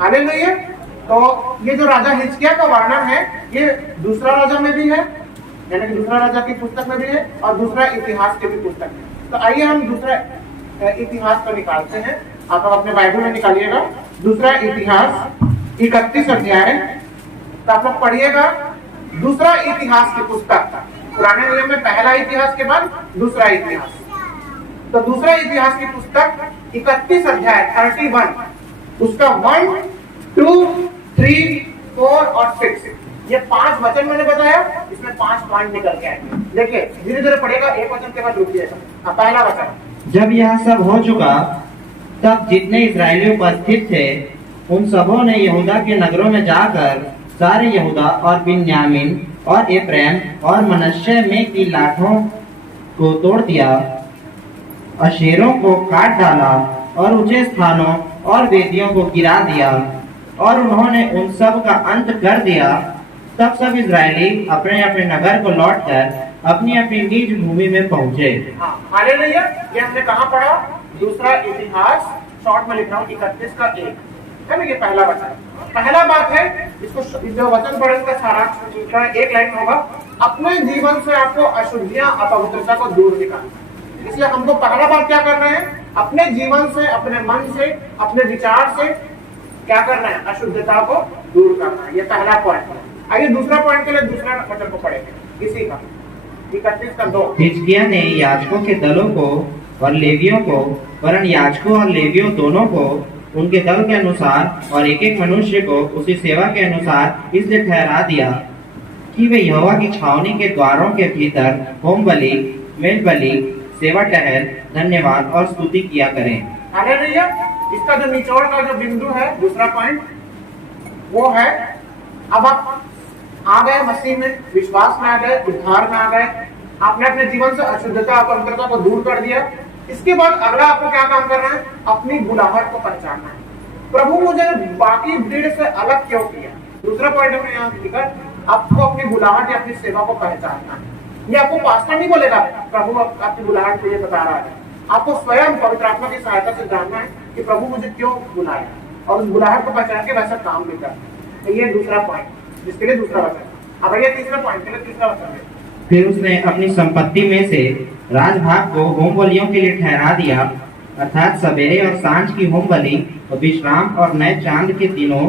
Hallelujah. तो ये जो राजा हिजकिय्याह का वर्णन है ये दूसरा राजा में भी है, यानी कि दूसरा राजा की पुस्तक में भी है और दूसरा इतिहास के भी पुस्तक में। तो आइए हम दूसरा इतिहास को निकालते हैं। आप अपने बाइबल में निकालिएगा दूसरा इतिहास 31 अध्याय। तो आप लोग पढ़िएगा दूसरा इतिहास की पुस्तक, पुराने नियम में पहला इतिहास के बाद दूसरा इतिहास। तो दूसरा इतिहास की पुस्तक 31 अध्याय 31, उसका 1, 2, 3, 4 और 6, ये 5 वचन मैंने बताया, इसमें 5 पॉइंट निकल के आएंगे। देखिए धीरे धीरे पढ़ेगा, एक वचन के बाद रुकिएगा। पहला वचन, जब यह सब हो चुका तब जितने इस्राएली उपस्थित थे उन सबों ने यहूदा के नगरों में जाकर सारे यहूदा और बिन्यामीन और एप्रैम और मनश्शे में की लाठों को तोड़ दिया, अशेरों को काट डाला और ऊंचे स्थानों और वेदियों को गिरा दिया और उन्होंने उन सब का अंत कर दिया। तब सब इस्राएली अपने अपने नगर को लौटकर अपनी अपनी निज भूमि में पहुंचे। हालेलुया। ये हमने कहाँ पढ़ा? दूसरा इतिहास, शॉर्ट में लिख रहा हूँ 31 का 1 है ना, ये पहला वचन। पहला बात है, इसको जो वचन पढ़े इसका सारांश एक लाइन होगा, अपने जीवन से आपको अशुद्धियां अपवित्रता को दूर निकालना। इसलिए हमको पहला बात क्या करना है? अपने जीवन से, अपने मन से, अपने विचार से क्या करना है? अशुद्धता को दूर करना है। ये पहला पॉइंट है। आइए दूसरा पॉइंट के लिए दूसरा वचन को पढ़ेंगे, इसी का 31 का 2। हिजकिय्याह ने याजकों के दलों को और लेवियों को, वरन याजकों और लेवियों दोनों को उनके दल के अनुसार और एक एक मनुष्य को उसी सेवा के अनुसार इसलिए ठहरा दिया कि वे यहोवा की छावनी के द्वारों के भीतर होम बलि, मेल बलि, सेवा टहल, धन्यवाद और स्तुति किया करें। हालेलुया। इसका जो निचोड़ का जो बिंदु है, दूसरा पॉइंट वो है, अब आप आ गए मसीह में, विश्वास में आ गए, उद्धार में आ गए, आपने अपने जीवन से अशुद्धता अपवित्रता को दूर कर दिया। इसके बाद अगला आपको क्या काम करना है? अपनी बुलाहट को पहचानना है। प्रभु मुझे बाकी भीड़ से अलग क्यों किया? दूसरा पॉइंट हमने यहाँ लिखा, आपको अपनी बुलाहट या अपनी सेवा को पहचानना है। ये आपको पास्टर नहीं बोलेगा, प्रभु आपकी बुलाहट को ये बता रहा है। आपको स्वयं पवित्र आत्मा की सहायता से जानना है कि प्रभु मुझे क्यों बुलाया, और उस बुलाहट को पहचान के वैसा काम भी करना। तो ये दूसरा पॉइंट, जिसके लिए दूसरा वचन। अब ये तीसरा पॉइंट के लिए तीसरा वचन है, फिर उसने अपनी संपत्ति में से राजभाग को होम बलियों के लिए ठहरा दिया, अर्थात सवेरे और सांझ की होम बलि और विश्राम और नए चांद के दिनों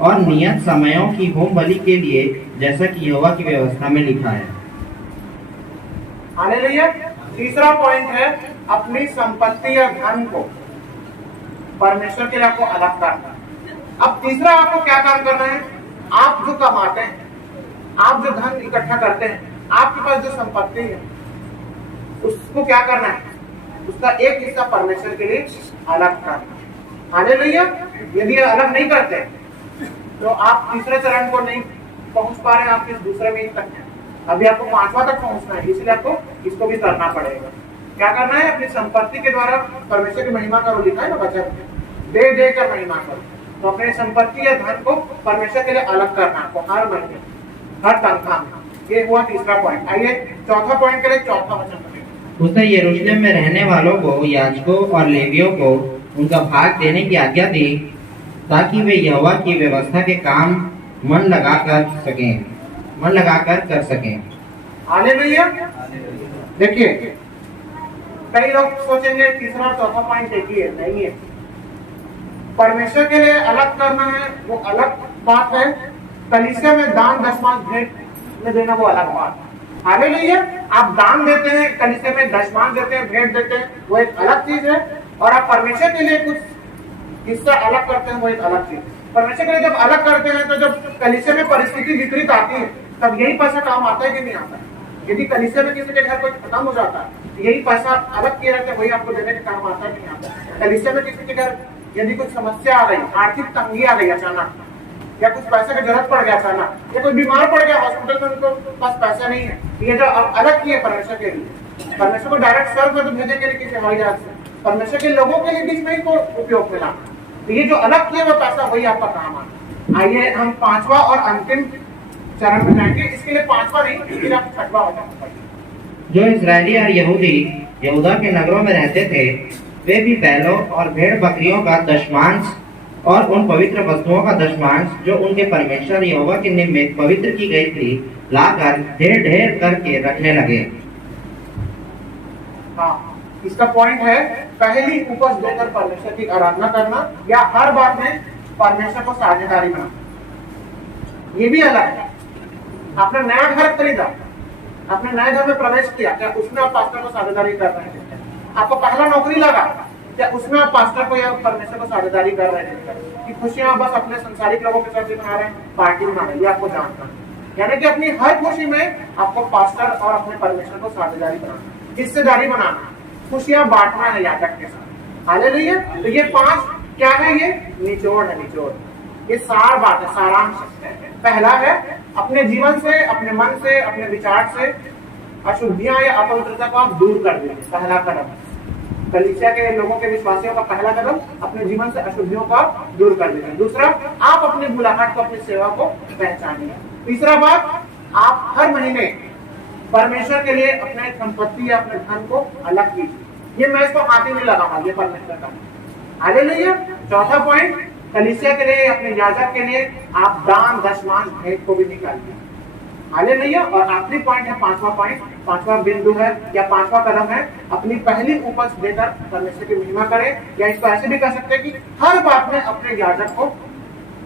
और नियत समयों की होम बलि के लिए, जैसा कि यहोवा की व्यवस्था में लिखा है। हालेलुया। तीसरा पॉइंट है अपनी संपत्ति या धन को परमेश्वर के लिए आपको अलग करना। अब तीसरा आपको क्या काम करना है? आप जो कमाते हैं, आप जो धन इकट्ठा करते हैं, आपके पास जो संपत्ति है, उसको क्या करना है? उसका एक हिस्सा परमेश्वर के लिए अलग करना। हालेलुया। यदि अलग नहीं करते तो आप तीसरे चरण को नहीं पहुंच पा रहे हैं, आप इस दूसरे में ही तक हैं। अभी आपको 5वां तक पहुंचना है, इसलिए आपको इसको भी करना पड़ेगा। क्या करना है? अपनी संपत्ति के द्वारा परमेश्वर की महिमा करो, लिखा है ना वचन में, दे दे कर महिमा करो। तो अपने संपत्ति या धन को परमेश्वर के लिए अलग करना आपको हर महीने, हर तनख्वाह में। ये हुआ तीसरा पॉइंट। आइए चौथा पॉइंट के लिए चौथा वचन। उसने यरूशलेम में रहने वालों को, याजकों और लेवियों को उनका भाग देने की आज्ञा दी, ताकि वे यहोवा की व्यवस्था के काम मन लगाकर कर सकें। हालेलुया। देखिए कई लोग सोचेंगे तीसरा और चौथा पॉइंट एक ही है, नहीं है। परमेश्वर के लिए अलग करना है वो अलग बात है, कलीसिया में दान दशमांश भेंट में देना वो अलग बात है। हालेलुया। आप दान देते हैं, कलीसिया में दशमांश देते हैं, भेंट देते हैं, वो एक अलग चीज है। और आप परमेश्वर के लिए कुछ हिस्सा अलग करते हैं, वो एक अलग चीज। परमेश्वर के लिए जब अलग करते हैं तो जब कलीसिया में परिस्थिति विपरीत आती है तब यही पैसा काम आता है कि नहीं आता है? यदि कलीसिया में किसी के घर कोई खत्म हो जाता है, यही पैसा अलग किया रहता है, वही आपको देने का काम आता है कि नहीं आता? कलीसिया में किसी के घर यदि कुछ समस्या आ गई, आर्थिक तंगी आ गई अचानक, या कुछ पैसे की जरूरत पड़ गया अचानक, या कोई बीमार पड़ गया हॉस्पिटल में, उनको पास पैसा नहीं है, ये जो अलग किए परमेश्वर के लिए, परमेश्वर को डायरेक्ट स्वर्ग में तो भेजने के लिए किसी हवाई जहाज से, परमेश्वर के लोगों के लिए बीच में ही को उपयोग मिला। तो ये जो अलग किए वो पैसा वही आपका काम आता। आइए हम 5वां और अंतिम चरण में जाएंगे। इसके लिए 5वां नहीं, इसके लिए आप 6वां हो जाएंगे। जो इस्राएली और यहूदी यहूदा के नगरों में रहते थे, वे भी बैलों और भेड़ बकरियों का दशमांश और उन पवित्र वस्तुओं का दशमांश जो उनके परमेश्वर यहोवा के निमित्त पवित्र की गई थी लाकर ढेर ढेर करके रखने लगे। हाँ, इसका पॉइंट है पहली उपज देकर परमेश्वर की आराधना करना या हर बात में परमेश्वर को साझेदारी बनाना। ये भी अलग है। आपने नया घर खरीदा, आपने नए घर में प्रवेश किया, क्या उसमें आप पास्टर को साझेदारी कर रहे थे? आपको पहला नौकरी लगा, क्या उसमें आप पास्टर को या परमेश्वर को साझेदारी कर रहे थे? कि खुशियां बस अपने संसारिक लोगों के साथ ही मना रहे हैं, पार्टी मना रहे हैं, ये आपको जानना है। यानी कि अपनी हर खुशी में आपको पास्टर और अपने परमेश्वर को साझेदारी बनाना, हिस्सेदारी बनाना, खुशियां बांटना है याजक के साथ। हालेलुया। तो ये 5 क्या है? ये निचोड़ है, निचोड़। ये सार बात है, सारांश है। पहला है अपने जीवन से, अपने मन से, अपने विचार से अशुद्धियां या अपवित्रता को आप दूर कर दीजिए। पहला कदम कलीसिया के लोगों के विश्वासियों का पहला कदम अपने जीवन से अशुद्धियों का दूर कर दीजिए। दूसरा, आप अपनी बुलाहट को, अपनी सेवा को पहचानिए। तीसरा बात, आप हर महीने परमेश्वर के लिए अपने संपत्ति या अपने धन को अलग कीजिए। ये मैं इसको हाथ ही नहीं लगाऊंगा, ये परमेश्वर का। हालेलुया। चौथा पॉइंट, कलीसिया के लिए, अपने याजक के लिए आप दान, दशमांश, भेंट को भी निकालिए। हालेलुया। और आखिरी पॉइंट है, पांचवा बिंदु है या 5वां कदम है, अपनी पहली उपज देकर परमेश्वर की महिमा करें। या इसको ऐसे भी कर सकते हैं कि हर बात में अपने याजक को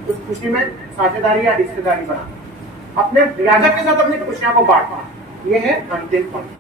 उस खुशी में साझेदारी या रिश्तेदारी बनाना, अपने याजक के साथ अपनी खुशियां को बांटना। ये है अंतिम पॉइंट।